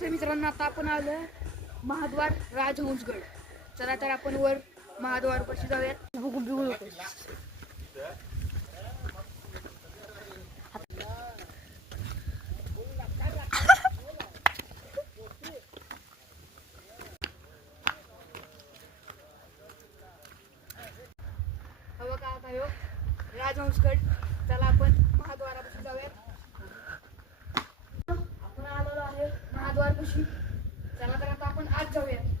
तर मित्रांनो आता आपण आलो महाद्वार राजहंसगड. चला तर आपण वर महाद्वार पाशी जाऊयात. बघा आता ह्यो राजहंसगड. चला आपण महाद्वारापाशी जाऊयात. आपण आलेलो आहे महाद्वारपाशी. चला तर आता आपण आत जाऊयात.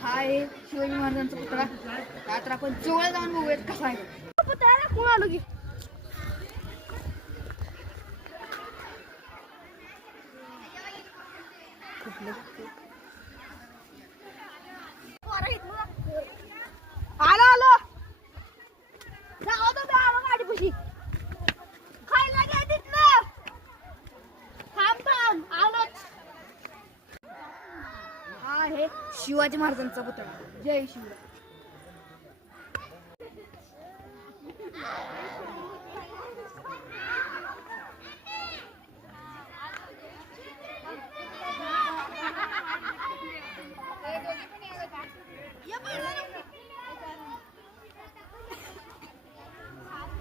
हा आहे शिवाजी महाराजांचा पुतळा. तर आपण जवळ जाऊन बघूयात कसा आहे पुतळा. कोण आलो की आलो आलो गाडीपाशी खायला घ्या तिथनं. थांब थांब आलोच. हा आहे शिवाजी महाराजांचा पुतळा. जय शिवराय.